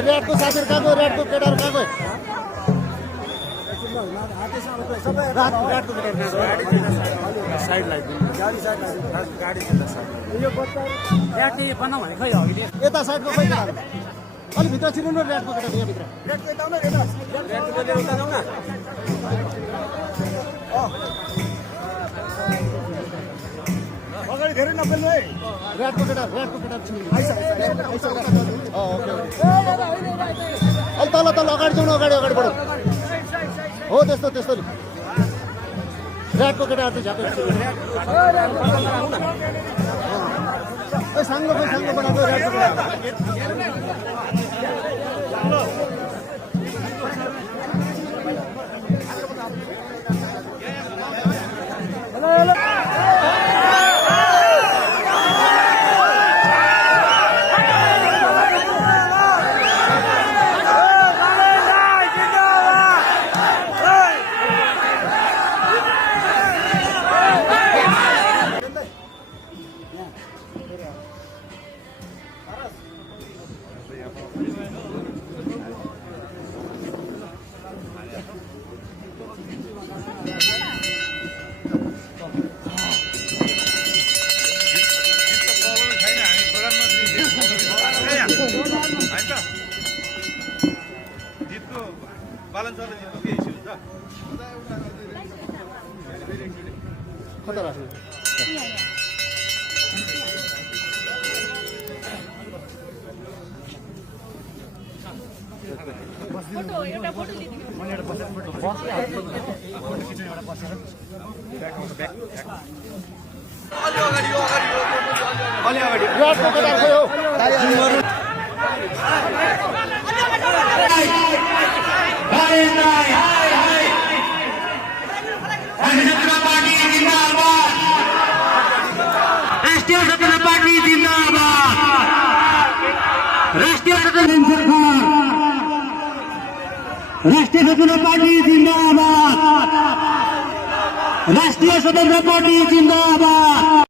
रेडको साथीहरू कहाँ गयो रेडको केटाहरू कहाँ गयो साइड लगाइदिनु गाडी बनाऊ भने खै अघि यता साइडको खै केटाहरू अलिक भित्र छिर्नु न रेडको केटा यहाँभित्र अगाडि धेरै नपेल्नु है रेडको केटा छिर्नु अलि तल अगाडि जाउँ न अगाडि बढौँ हो त्यस्तो रेडको केटाहरू चाहिँ झ्याप्पै साङ्गो बनाएको रेडको केटा कता राख्नु राष्ट्रिय स्वतन्त्र पार्टी जिंदाबाद राष्ट्रिय स्वतन्त्र पार्टी जिंदाबाद राष्ट्रिय स्वतन्त्र पार्टी जिंदाबाद